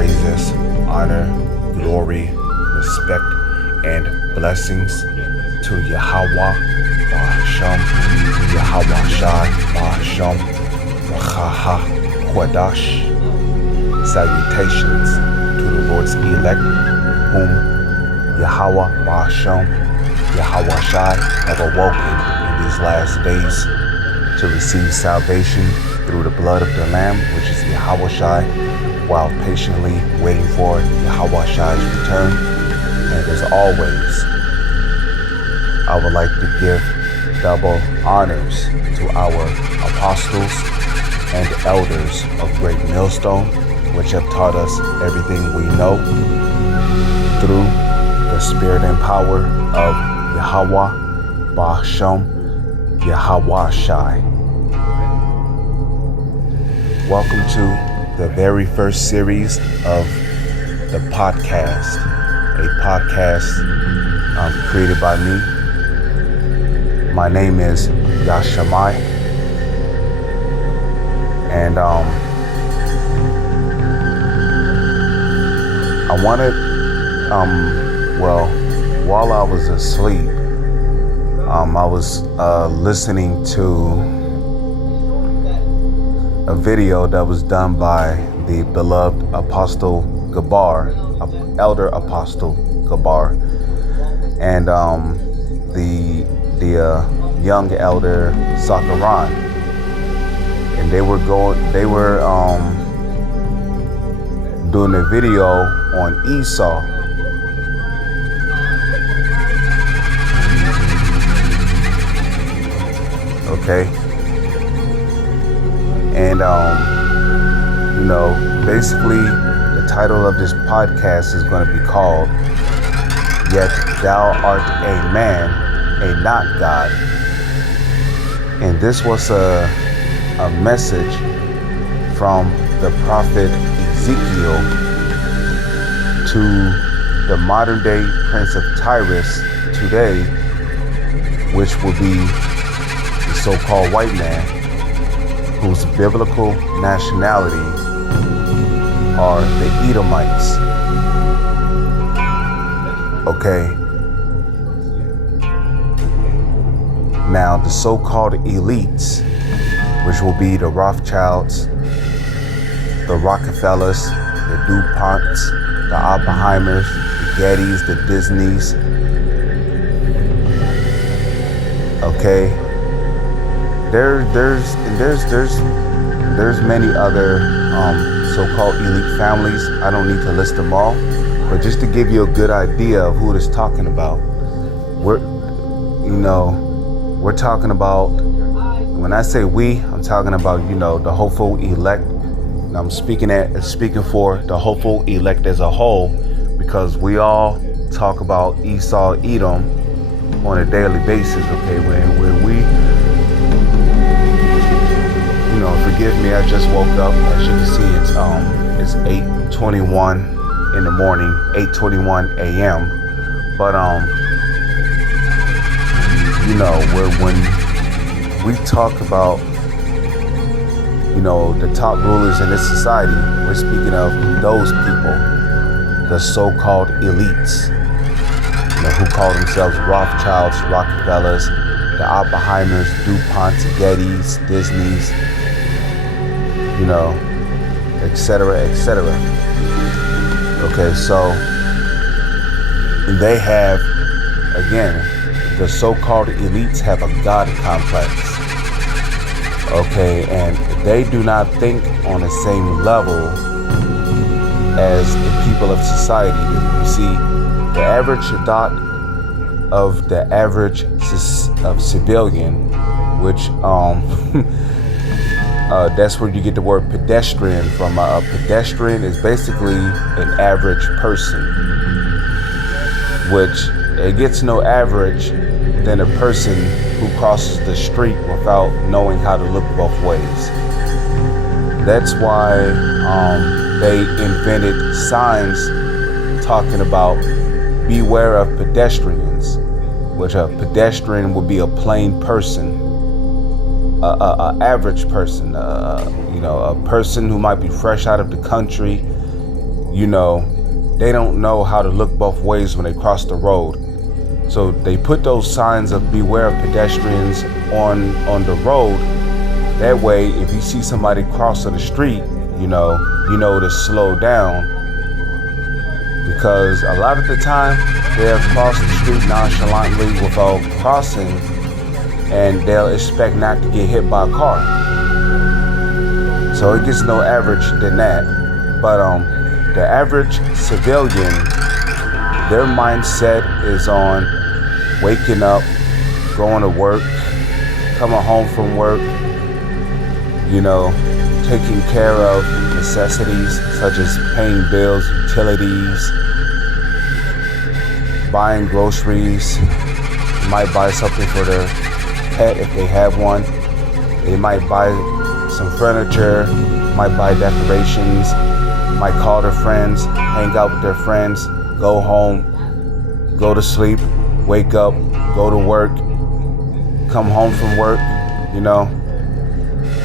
praises, honor, glory, respect, and blessings to Yahweh, Bahasham, Yahweh Shai, Bahasham, Rachaha, Kwadash. Salutations to the Lord's elect, whom Yahweh, Bahasham, Yahweh Shai have awoken in these last days to receive salvation through the blood of the Lamb, which is Yahweh Shai, while patiently waiting for Yahweh Shai's return. And as always, I would like to give double honors to our apostles and elders of Great Millstone, which have taught us everything we know through the spirit and power of Yahweh, Bahasham, Yahweh Shai. Welcome to the very first series of the podcast, a podcast created by me. My name is Yashamai, and I wanted, while I was asleep, I was listening to a video that was done by the beloved Apostle Gabar, Elder Apostle Gabar, and the young Elder Sakaran, and they were doing a video on Esau. Okay. And, basically the title of this podcast is going to be called, Yet Thou Art a Man, a Not God. And this was a message from the prophet Ezekiel to the modern day Prince of Tyrus today, which will be the so-called white man, whose biblical nationality are the Edomites. Okay. Now, the so-called elites, which will be the Rothschilds, the Rockefellers, the DuPonts, the Oppenheimers, the Gettys, the Disneys. Okay. There's many other so-called elite families. I don't need to list them all, but just to give you a good idea of who it is talking about, we're talking about, when I say we, I'm talking about, the hopeful elect. And I'm speaking for the hopeful elect as a whole, because we all talk about Esau, Edom on a daily basis. Okay, when we, forgive me, I just woke up. As you can see, it's 8:21 in the morning, 8:21 a.m. But when we talk about, the top rulers in this society, we're speaking of those people, the so-called elites, who call themselves Rothschilds, Rockefellers, the Oppenheimers, DuPonts, Gettys, Disneys, etc., etc. Okay, so they have, again, the so-called elites have a God complex. Okay, and they do not think on the same level as the people of society do. You see, the average thought of the average civilian, which that's where you get the word pedestrian from. A pedestrian is basically an average person, which it gets no average than a person who crosses the street without knowing how to look both ways. That's why they invented signs talking about beware of pedestrians, which a pedestrian would be a plain person, a average person, a person who might be fresh out of the country, they don't know how to look both ways when they cross the road. So they put those signs of beware of pedestrians on the road. That way, if you see somebody crossing the street, you know to slow down. Because a lot of the time, they'll cross the street nonchalantly without crossing, and they'll expect not to get hit by a car. So it gets no average than that. But the average civilian, their mindset is on waking up, going to work, coming home from work, taking care of necessities such as paying bills, utilities, buying groceries. They might buy something for their pet if they have one. They might buy some furniture, might buy decorations, might call their friends, hang out with their friends, go home, go to sleep, wake up, go to work, come home from work,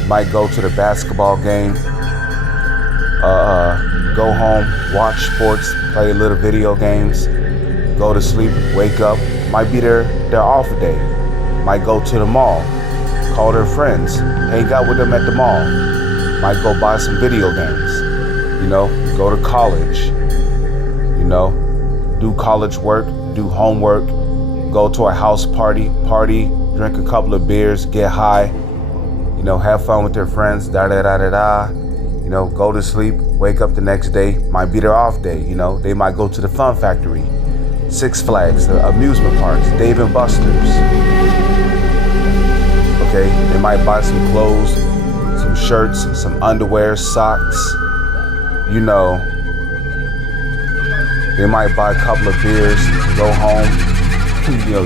might go to the basketball game, go home, watch sports, play a little video games, go to sleep, wake up, might be their off day, might go to the mall, call their friends, hang out with them at the mall, might go buy some video games, go to college, do college work, do homework, go to a house party, drink a couple of beers, get high, have fun with their friends, go to sleep, wake up the next day, might be their off day, they might go to the Fun Factory, Six Flags, the amusement parks, Dave and Buster's. Okay, they might buy some clothes, some shirts, some underwear, socks, they might buy a couple of beers, go home,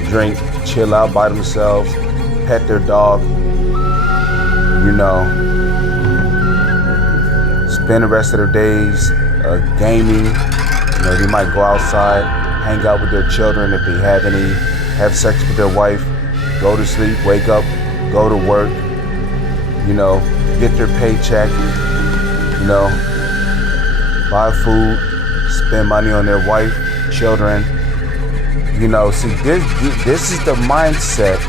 drink, chill out by themselves, pet their dog, spend the rest of their days gaming. They might go outside, hang out with their children if they have any, have sex with their wife, go to sleep, wake up, go to work, get their paycheck, buy food, spend money on their wife, children. See, this is the mindset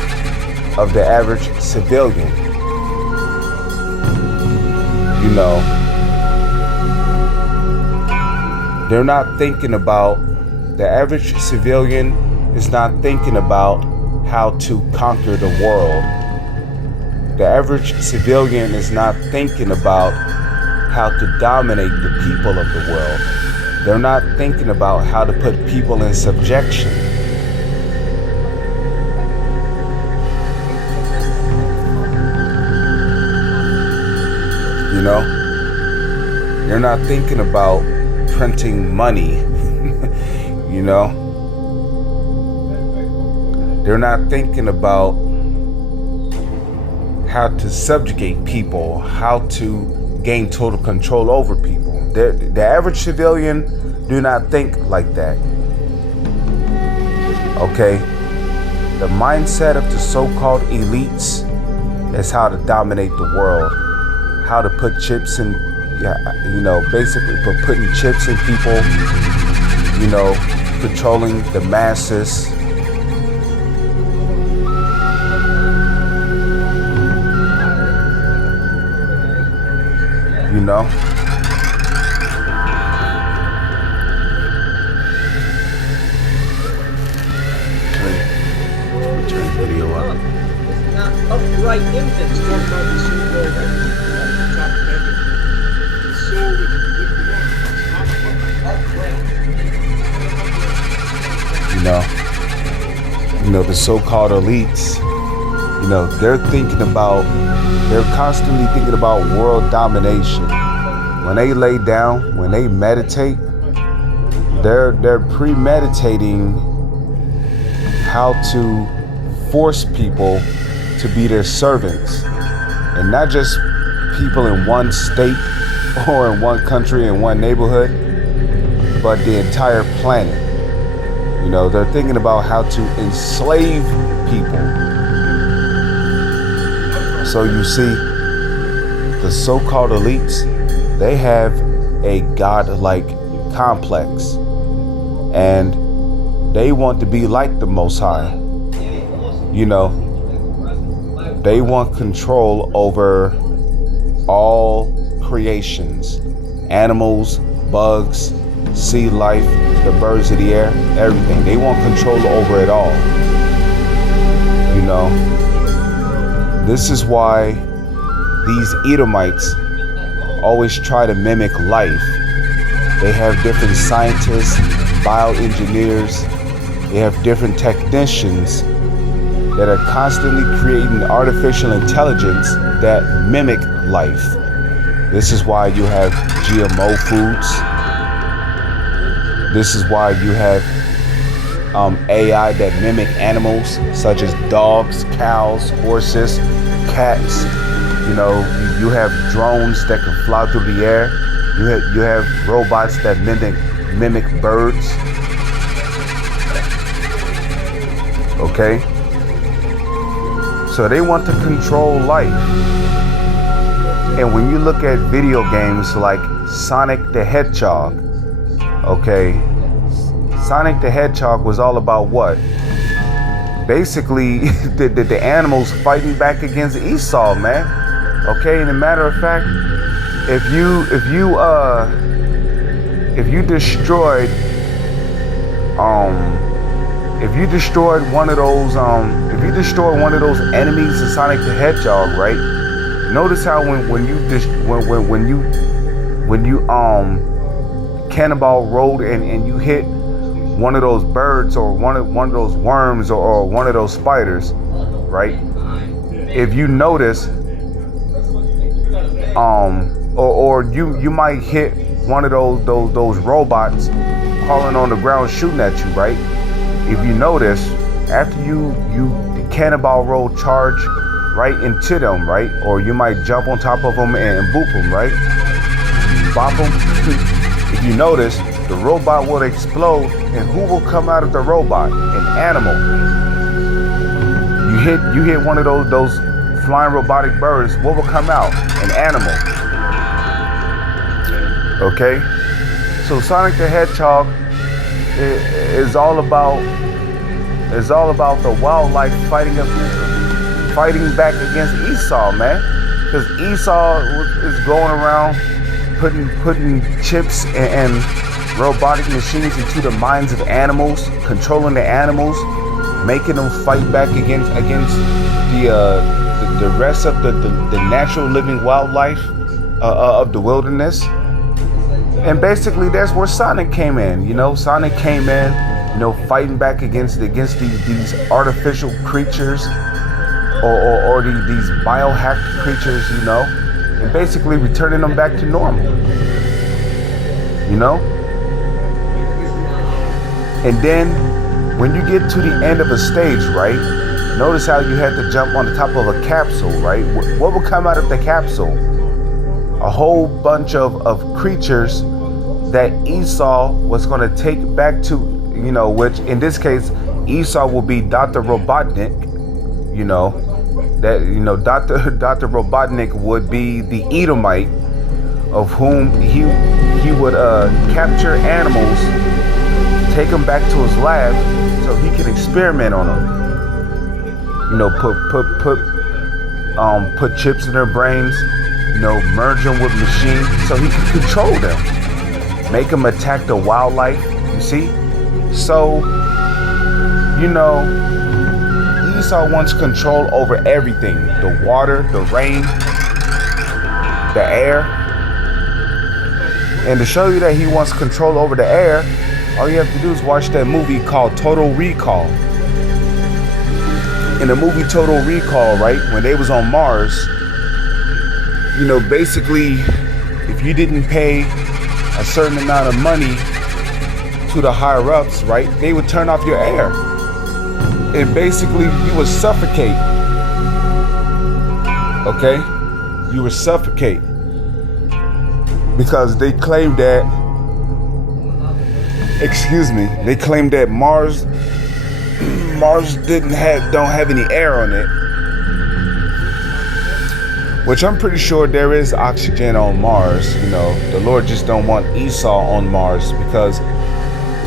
of the average civilian. They're not thinking about, the average civilian is not thinking about how to conquer the world. The average civilian is not thinking about how to dominate the people of the world. They're not thinking about how to put people in subjection. They're not thinking about printing money. They're not thinking about how to subjugate people, how to gain total control over people. The average civilian do not think like that. Okay? The mindset of the so-called elites is how to dominate the world, how to put chips in, basically putting chips in people, controlling the masses. Turn the video up. Not upright infants talk about the so-called the so-called elites, they're constantly thinking about world domination. When they lay down, when they meditate, they're premeditating how to force people to be their servants, and not just people in one state or in one country, in one neighborhood, but the entire planet. They're thinking about how to enslave people. So you see, the so-called elites, they have a godlike complex. And they want to be like the Most High. You know, they want control over all creations, animals, bugs, sea life, the birds of the air, everything. They want control over it all. You know, this is why these Edomites always try to mimic life. They have different scientists, bioengineers, they have different technicians that are constantly creating artificial intelligence that mimic life. This is why you have GMO foods. This is why you have AI that mimic animals such as dogs, cows, horses, cats. You know, you have drones that can fly through the air. You have robots that mimic birds. Okay? So they want to control life. And when you look at video games like Sonic the Hedgehog, okay, Sonic the Hedgehog was all about what? Basically, the animals fighting back against Esau, man. Okay, and a matter of fact, if you destroyed one of those enemies of Sonic the Hedgehog, right? Notice how when you cannonball rolled and you hit one of those birds or one of those worms or one of those spiders, right? If you notice, or you might hit one of those robots crawling on the ground shooting at you, right? If you notice, after you cannonball roll charge right into them, right? Or you might jump on top of them and boop them, right? Bop them. If you notice, the robot will explode, and who will come out of the robot? An animal. You hit one of those flying robotic birds, what will come out? An animal. Okay? So Sonic the Hedgehog is all about the wildlife fighting back against Esau, man. Because Esau is going around putting chips and robotic machines into the minds of animals, controlling the animals, making them fight back against the rest of the natural living wildlife of the wilderness. And basically that's where Sonic came in. You know, Sonic came in, you know, fighting back against these artificial creatures or these biohacked creatures, you know, and basically returning them back to normal. You know? And then when you get to the end of a stage, right? Notice how you had to jump on the top of a capsule, right? What will come out of the capsule? A whole bunch of creatures that Esau was going to take back to, you know, which in this case, Esau will be Dr. Robotnik, you know, that, you know, Dr. Robotnik would be the Edomite of whom he would capture animals, take them back to his lab so he can experiment on them. You know, put chips in their brains, you know, merge them with machines so he can control them, make them attack the wildlife, you see? So, you know, Esau wants control over everything, the water, the rain, the air. And to show you that he wants control over the air, all you have to do is watch that movie called Total Recall. In the movie Total Recall, right, when they was on Mars, you know, basically, if you didn't pay a certain amount of money to the higher ups, right, they would turn off your air. And basically, you would suffocate. Okay? You would suffocate. Because they claim that, they claim that Mars don't have any air on it. Which I'm pretty sure there is oxygen on Mars. You know, the Lord just don't want Esau on Mars because,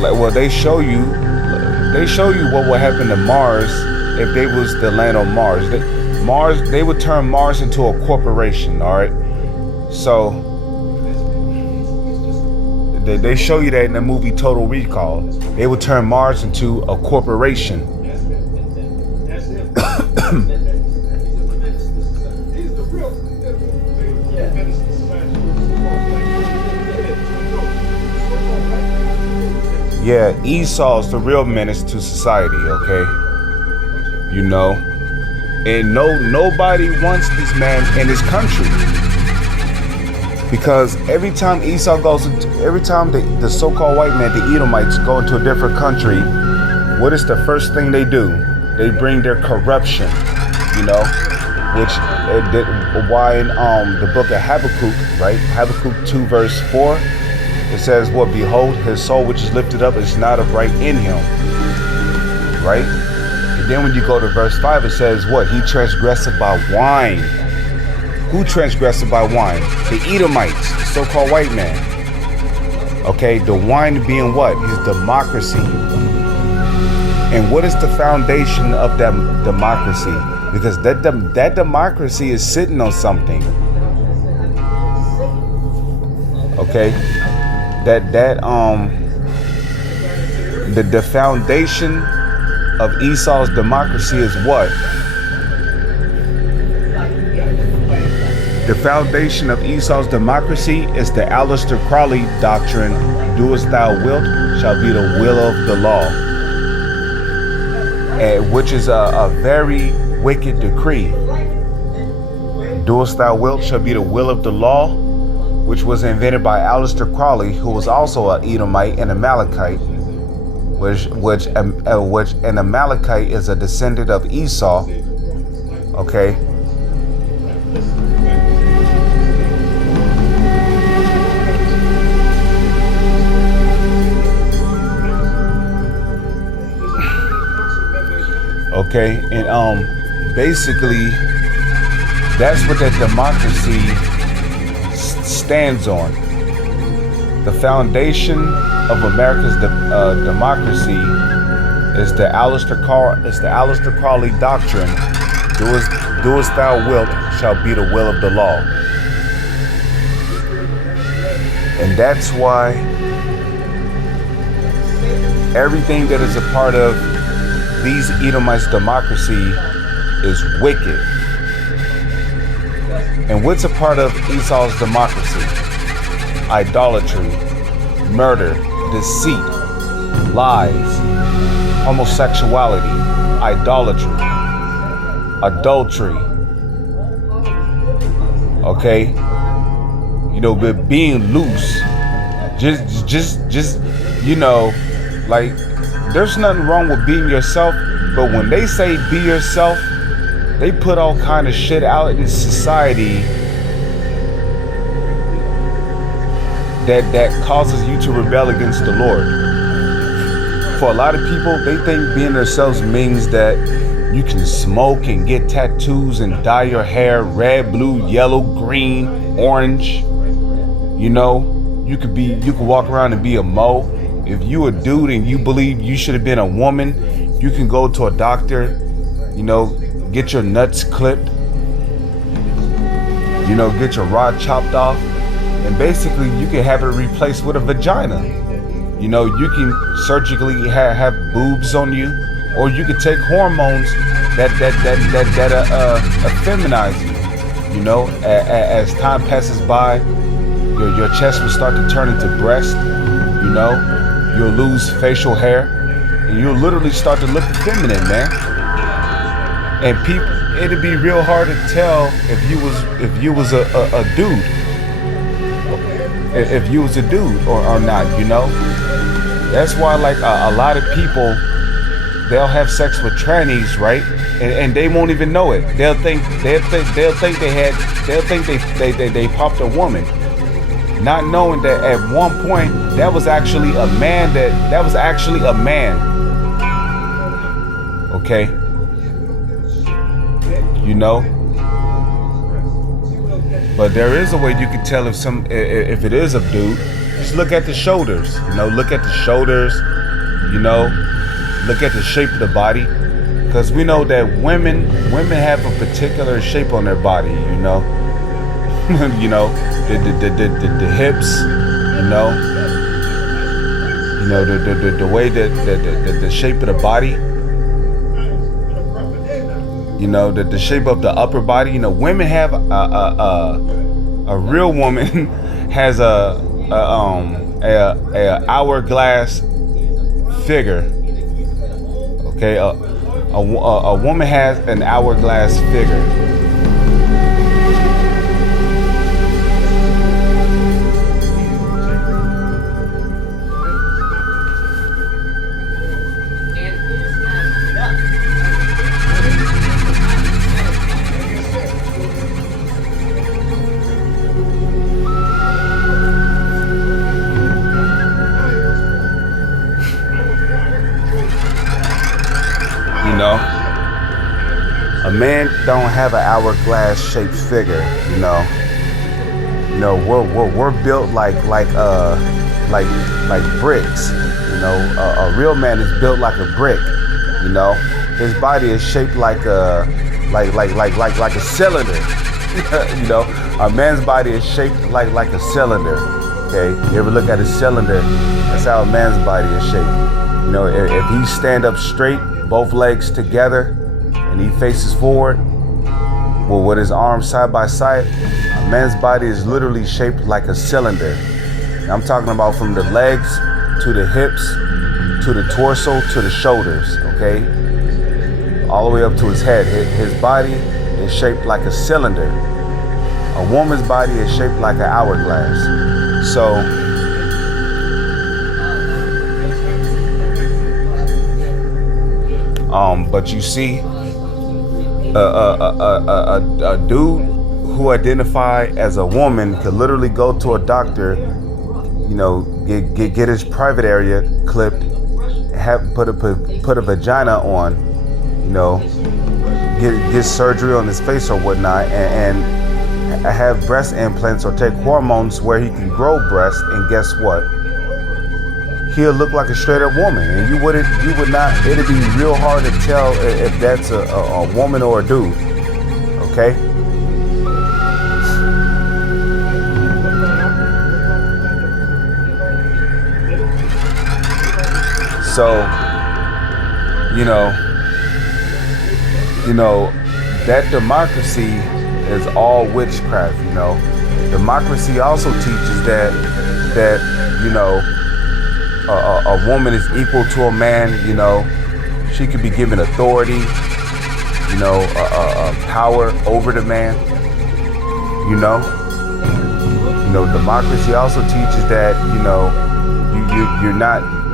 like, well, they show you what would happen to Mars if they was to land on Mars. They would turn Mars into a corporation. All right, so they show you that in the movie Total Recall. They would turn Mars into a corporation. Yeah, Esau's the real menace to society, okay? You know? And nobody wants this man in his country. Because every time the so-called white man, the Edomites, go into a different country, what is the first thing they do? They bring their corruption, you know? Why in the book of Habakkuk, right? Habakkuk 2 verse 4, it says, "What? Behold, his soul which is lifted up is not upright in him." Right? And then when you go to verse 5, it says, what? He transgressed by wine. Who transgressed by wine? The Edomites, the so-called white man. Okay, the wine being what? His democracy. And what is the foundation of that democracy? Because that democracy is sitting on something. Okay? The foundation of Esau's democracy is what? The foundation of Esau's democracy is the Aleister Crowley doctrine, "Do as thou wilt shall be the will of the law," which is a very wicked decree. "Do as thou wilt shall be the will of the law," which was invented by Aleister Crowley, who was also an Edomite and Amalekite, which an Amalekite is a descendant of Esau. Okay. Okay, and basically, that's what that democracy stands on. The foundation of America's democracy is the Aleister Crowley doctrine. Do as thou wilt shall be the will of the law. And that's why everything that is a part of these Edomites' democracy is wicked. And what's a part of Esau's democracy? Idolatry, murder, deceit, lies, homosexuality, idolatry, adultery. Okay? You know, but being loose. Just, you know, like, there's nothing wrong with being yourself, but when they say be yourself, they put all kind of shit out in society that causes you to rebel against the Lord. For a lot of people, they think being themselves means that you can smoke and get tattoos and dye your hair red, blue, yellow, green, orange. You know, you could walk around and be a mo. If you a dude and you believe you should have been a woman, you can go to a doctor, you know, get your nuts clipped, you know, get your rod chopped off, and basically you can have it replaced with a vagina. You know, you can surgically have boobs on you, or you can take hormones that effeminize you. You know, as time passes by, your chest will start to turn into breast. You know, you'll lose facial hair, and you'll literally start to look feminine, man. And people, it'd be real hard to tell if you was a dude, if you was a dude or not. You know, that's why like a lot of people, they'll have sex with trannies, right? And they won't even know it. They'll think they popped a woman, not knowing that at one point that was actually a man. That was actually a man. Okay. You know, But there is a way you can tell if it is a dude. Just look at the shoulders. Look at the shoulders. Look at the shape of the body. Because we know that women have a particular shape on their body. The hips. The way that the shape of the body. The shape of the upper body. Women have a real woman has a hourglass figure. Okay, a woman has an hourglass figure. A man don't have an hourglass shaped figure, we're built like bricks, a real man is built like a brick, his body is shaped like a cylinder, a man's body is shaped like a cylinder. Okay, you ever look at a cylinder? That's how a man's body is shaped. If he stand up straight, both legs together, and he faces forward, with his arms side by side, a man's body is literally shaped like a cylinder. And I'm talking about from the legs to the hips, to the torso, to the shoulders, okay? All the way up to his head. His body is shaped like a cylinder. A woman's body is shaped like an hourglass. So, but you see, a dude who identify as a woman could literally go to a doctor, get his private area clipped, put a vagina on, get surgery on his face or whatnot, and have breast implants or take hormones where he can grow breasts, and guess what? He'll look like a straight up woman, and you would not, it'd be real hard to tell if that's a woman or a dude, okay? So, that democracy is all witchcraft, Democracy also teaches that a woman is equal to a man, she could be given authority, power over the man, democracy also teaches that,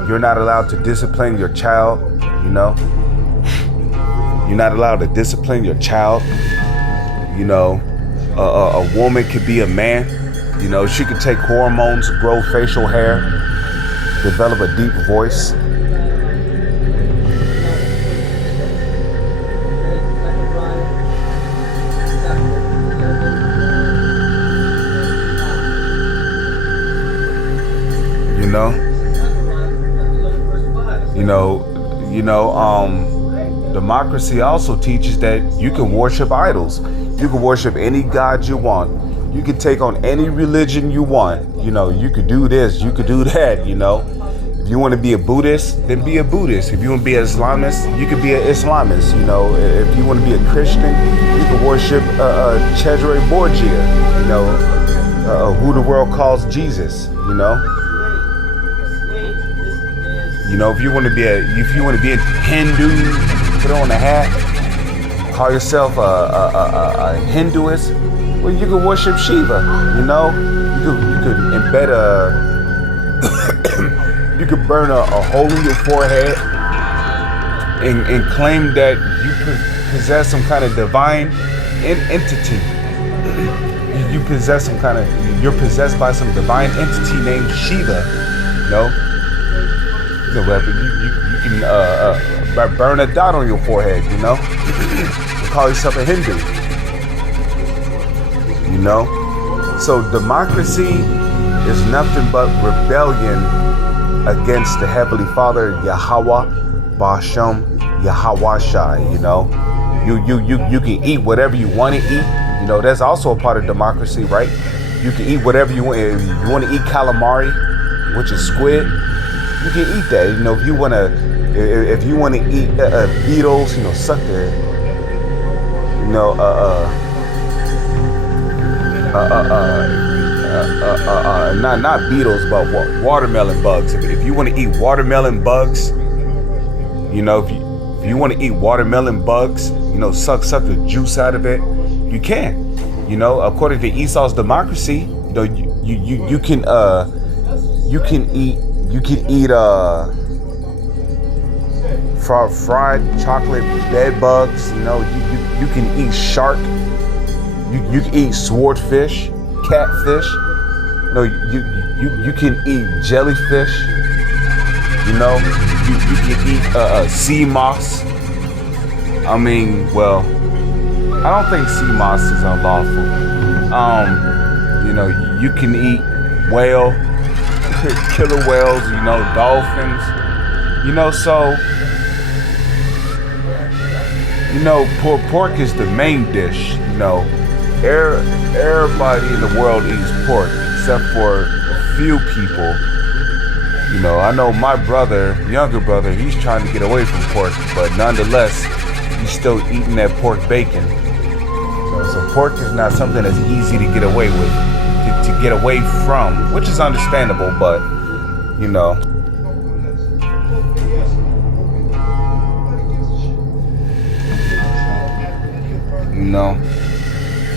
you're not allowed to discipline your child, you're not allowed to discipline your child, a woman could be a man, she could take hormones, grow facial hair, develop a deep voice. Democracy also teaches that you can worship idols. You can worship any god you want. You can take on any religion you want. You could do this, you could do that, If you want to be a Buddhist, then be a Buddhist. If you want to be an Islamist, you could be an Islamist. If you want to be a Christian, you can worship Cesare Borgia, who the world calls Jesus, if you want to be a Hindu, put on a hat, call yourself a Hinduist, well, you can worship Shiva, you could embed you could burn a hole in your forehead and claim that you possess some kind of divine entity. You possess you're possessed by some divine entity named Shiva, You can burn a dot on your forehead, You call yourself a Hindu, So democracy is nothing but rebellion against the Heavenly Father, Yahweh, Bashem, Yahweh Shai. You can eat whatever you want to eat. That's also a part of democracy, right? You can eat whatever you want. If you want to eat calamari, which is squid, you can eat that. If you want to eat beetles, suck their, not beetles, but watermelon bugs. If you want to eat watermelon bugs, if you want to eat watermelon bugs, suck the juice out of it, you can. According to Esau's democracy, you can eat fried chocolate bed bugs. You can eat shark. You can eat swordfish, catfish. You can eat jellyfish. You can eat sea moss. I don't think sea moss is unlawful. You can eat whale, killer whales, dolphins. Pork is the main dish. Everybody in the world eats pork except for a few people. I know my younger brother, he's trying to get away from pork, but nonetheless, he's still eating that pork bacon. So pork is not something that's easy to get away with, to get away from, which is understandable, but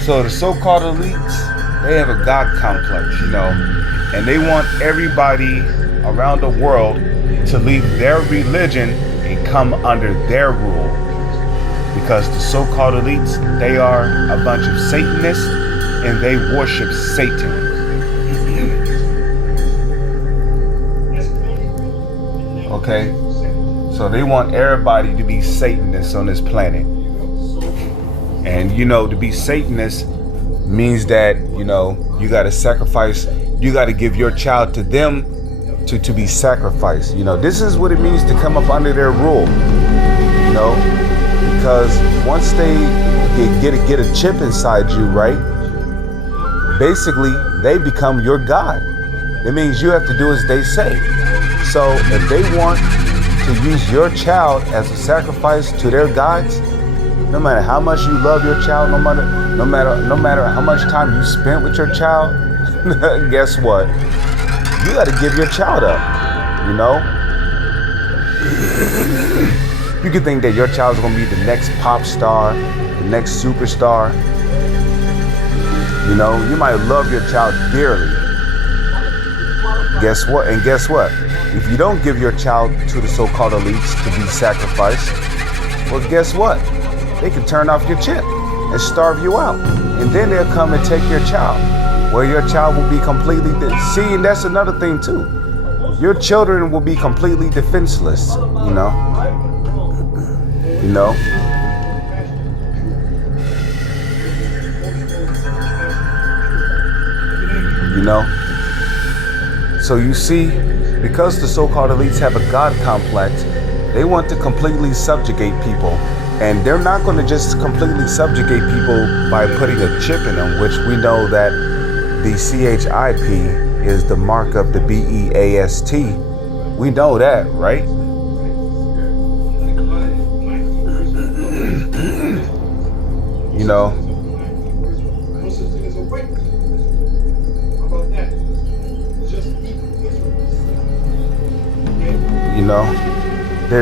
So the so-called elites, they have a God complex, and they want everybody around the world to leave their religion and come under their rule. Because the so-called elites, they are a bunch of Satanists and they worship Satan. Okay? So they want everybody to be Satanists on this planet. And to be Satanist means that, you got to sacrifice, you got to give your child to them to be sacrificed. This is what it means to come up under their rule. Because once they get a chip inside you, right? Basically, they become your God. It means you have to do as they say. So if they want to use your child as a sacrifice to their gods, no matter how much you love your child, no matter how much time you spent with your child, guess what? You got to give your child up. You can think that your child's going to be the next pop star, the next superstar. You might love your child dearly. Guess what? If you don't give your child to the so-called elites to be sacrificed, well, guess what? They can turn off your chip and starve you out. And then they'll come and take your child. Where your child will be completely... See, and that's another thing too. Your children will be completely defenseless, So you see, because the so-called elites have a God complex, they want to completely subjugate people. And they're not going to just completely subjugate people by putting a chip in them, which we know that the CHIP is the mark of the BEAST. We know that, right?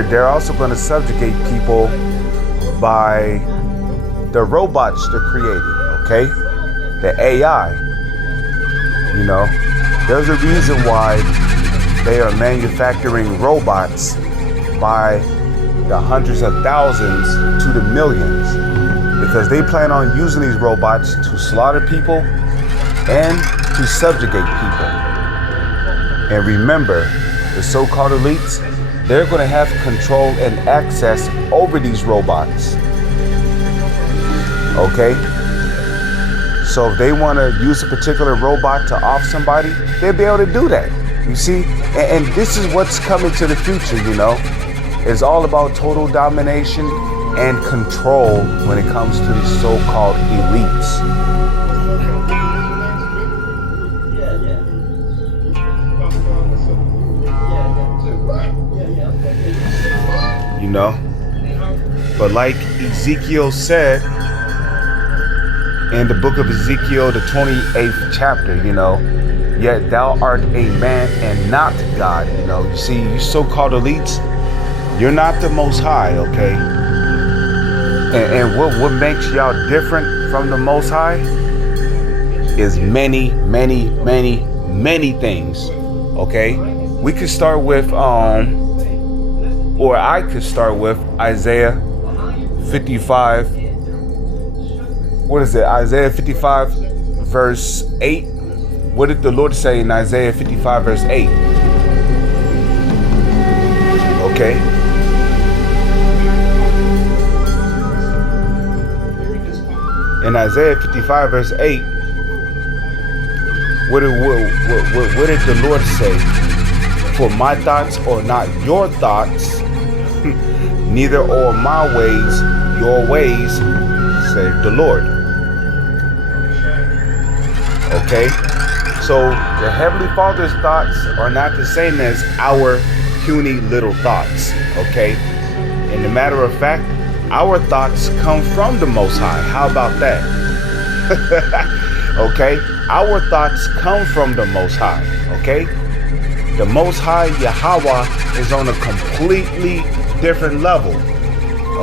They're also going to subjugate people by the robots they're creating, okay? The AI. There's a reason why they are manufacturing robots by the hundreds of thousands to the millions, because they plan on using these robots to slaughter people and to subjugate people. And remember, the so-called elites, they're going to have control and access over these robots. Okay? So if they want to use a particular robot to off somebody, they'll be able to do that. You see? And this is what's coming to the future, you know? It's all about total domination and control when it comes to these so-called elites. You know? But like Ezekiel said in the book of Ezekiel, the 28th chapter, you know, yet thou art a man and not God. You know, you see, you so-called elites, you're not the Most High, okay? And what makes y'all different from the Most High is many things, okay? We could start with, or I could start with Isaiah 55. What is it? Isaiah 55 verse 8. What did the Lord say in Isaiah 55 verse 8? Okay. In Isaiah 55 verse 8, what did the Lord say? For my thoughts are not your thoughts, neither are my ways your ways, saith the Lord. Okay? So the Heavenly Father's thoughts are not the same as our puny little thoughts. Okay? In the matter of fact, our thoughts come from the Most High. How about that? Okay? Our thoughts come from the Most High. Okay? The Most High Yahweh is on a completely different level.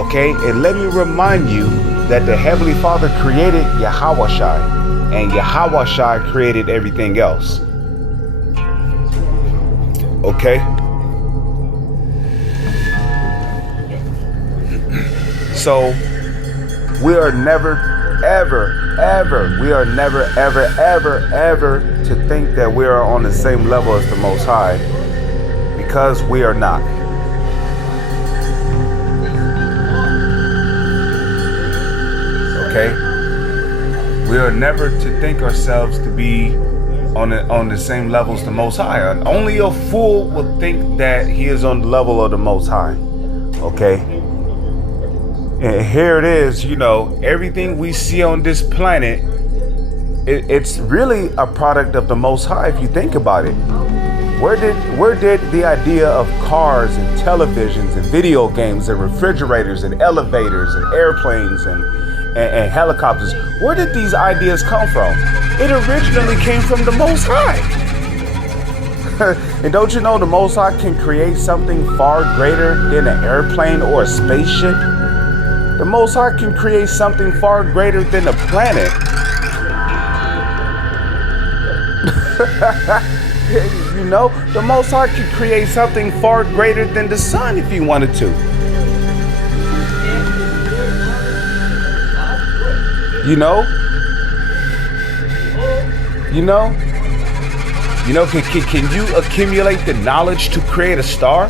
Okay? And let me remind you that the Heavenly Father created Yahweh, and Yahweh created everything else. Okay? So we are never, ever to think that we are on the same level as the Most High, because we are not. Okay? We are never to think ourselves to be on the same level as the Most High. Only a fool would think that he is on the level of the Most High. Okay? And here it is, you know, everything we see on this planet, it's really a product of the Most High if you think about it. Where did the idea of cars and televisions and video games and refrigerators and elevators and airplanes and helicopters, where did these ideas come from? It originally came from the Most High. And don't you know the Most High can create something far greater than an airplane or a spaceship? The Most High can create something far greater than a planet. You know, the Most High could create something far greater than the sun if he wanted to. You know, can you accumulate the knowledge to create a star?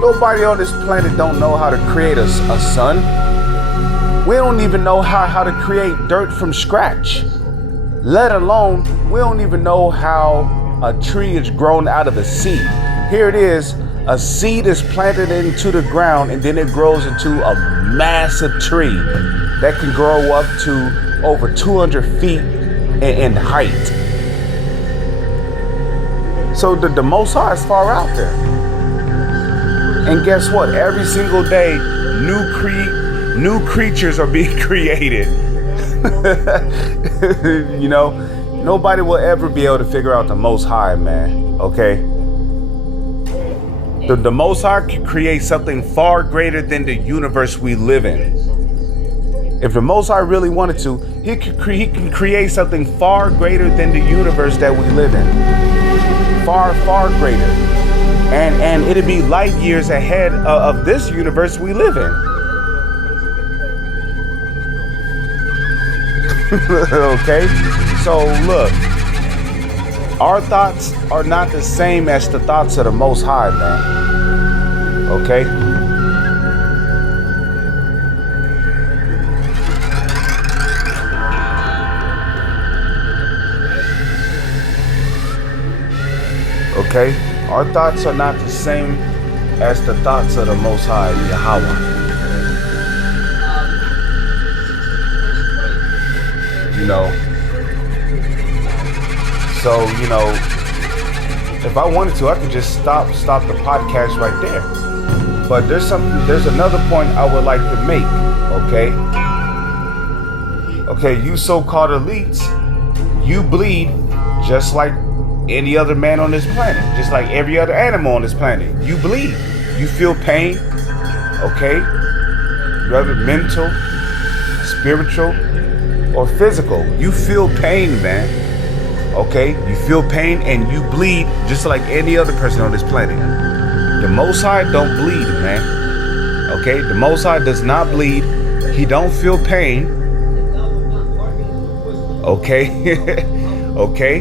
Nobody on this planet don't know how to create a sun. We don't even know how to create dirt from scratch. Let alone, we don't even know how a tree is grown out of a seed. Here it is, a seed is planted into the ground and then it grows into a massive tree that can grow up to over 200 feet in height. So the Most High is far out there. And guess what? Every single day, new creatures are being created. You know, nobody will ever be able to figure out the Most High, man. Okay? The Most High can create something far greater than the universe we live in. If the Most High really wanted to, he can create something far greater than the universe that we live in. Far greater. And it'd be light years ahead of this universe we live in. Okay? So look, our thoughts are not the same as the thoughts of the Most High, man. Okay? Okay? Our thoughts are not the same as the thoughts of the Most High Yahweh. You know? So, you know, if I wanted to, I could just stop the podcast right there. But there's another point I would like to make, okay? Okay, you so-called elites, you bleed just like any other man on this planet, just like every other animal on this planet. You bleed. You feel pain, okay? Whether mental, spiritual, or physical. You feel pain, man. Okay? You feel pain and you bleed just like any other person on this planet. The Most High don't bleed, man. Okay? The Most High does not bleed. He don't feel pain. Okay? Okay?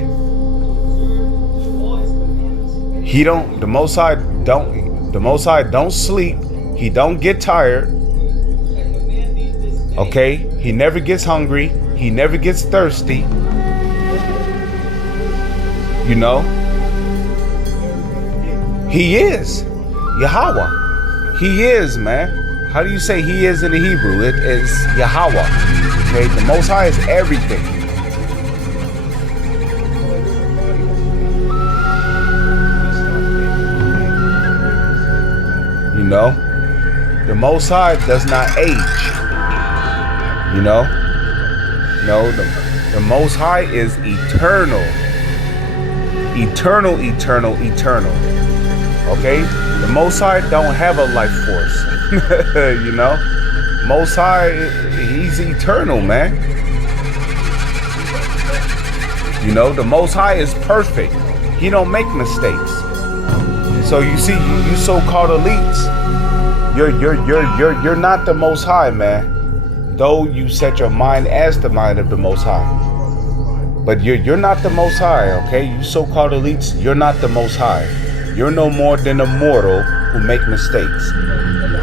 The Most High don't sleep. He don't get tired. Okay? He never gets hungry. He never gets thirsty. You know? He is Yahweh. He is, man. How do you say he is in the Hebrew? It is Yahweh. Okay? The Most High is everything. You know? The Most High does not age. You know? No, the Most High is eternal. Eternal. Okay? The Most High don't have a life force. You know? Most High, he's eternal, man. You know, the Most High is perfect. He don't make mistakes. So you see, you so-called elites, you're not the Most High, man. Though you set your mind as the mind of the Most High. But you're not the Most High, okay? You so-called elites, you're not the Most High. You're no more than a mortal who make mistakes.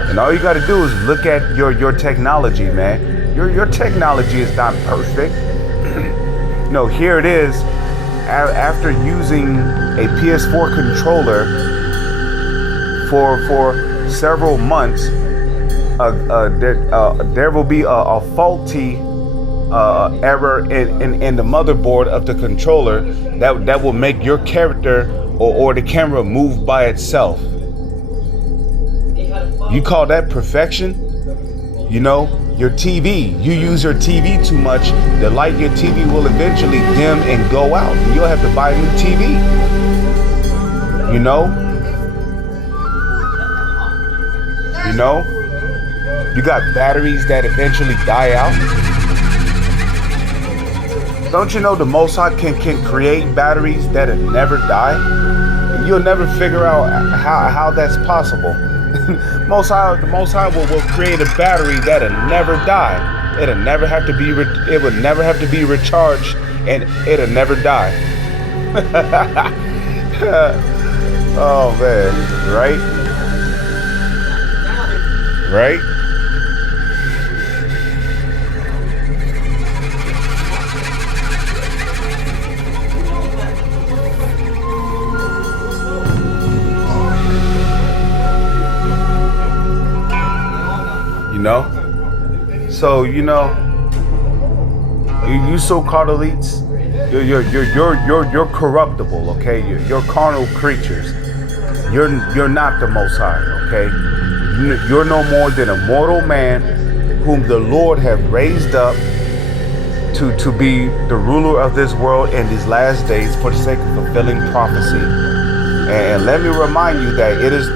And all you got to do is look at your technology, man. Your technology is not perfect. No, here it is. After using a PS4 controller for several months, there will be a faulty error in the motherboard of the controller that will make your character or the camera move by itself. You call that perfection? You know, your TV, you use your TV too much, the light in your TV will eventually dim and go out. And you'll have to buy a new TV. You know? You know? You got batteries that eventually die out. Don't you know the Most High can create batteries that'll never die? And you'll never figure out how that's possible. The Most High will create a battery that'll never die. It'll never have to be it will never have to be recharged, and it'll never die. Oh man, right? Right? You know? So, you know, you so-called elites, you're corruptible, okay? You're carnal creatures. You're not the Most High, okay? You're no more than a mortal man whom the Lord have raised up to be the ruler of this world in these last days for the sake of fulfilling prophecy. And let me remind you that it is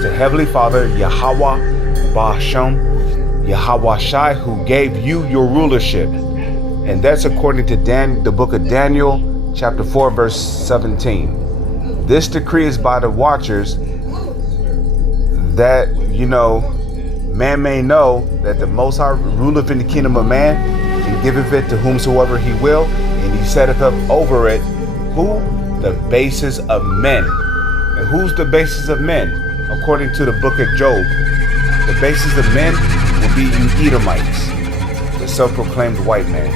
the Heavenly Father, Yahweh Ba'ashem, Yahweh Shai, who gave you your rulership. And that's according to the book of Daniel, chapter 4, verse 17. This decree is by the watchers that, you know, man may know that the Most High ruleth in the kingdom of man and giveth it to whomsoever he will, and he setteth up over it, who? The basis of men. And who's the basis of men? According to the book of Job, the basis of men will be you Edomites, the self-proclaimed white man.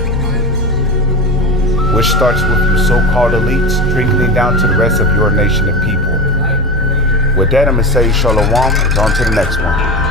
which starts with you so-called elites, trickling down to the rest of your nation of people. With that, I'm going to say shalom. On to the next one.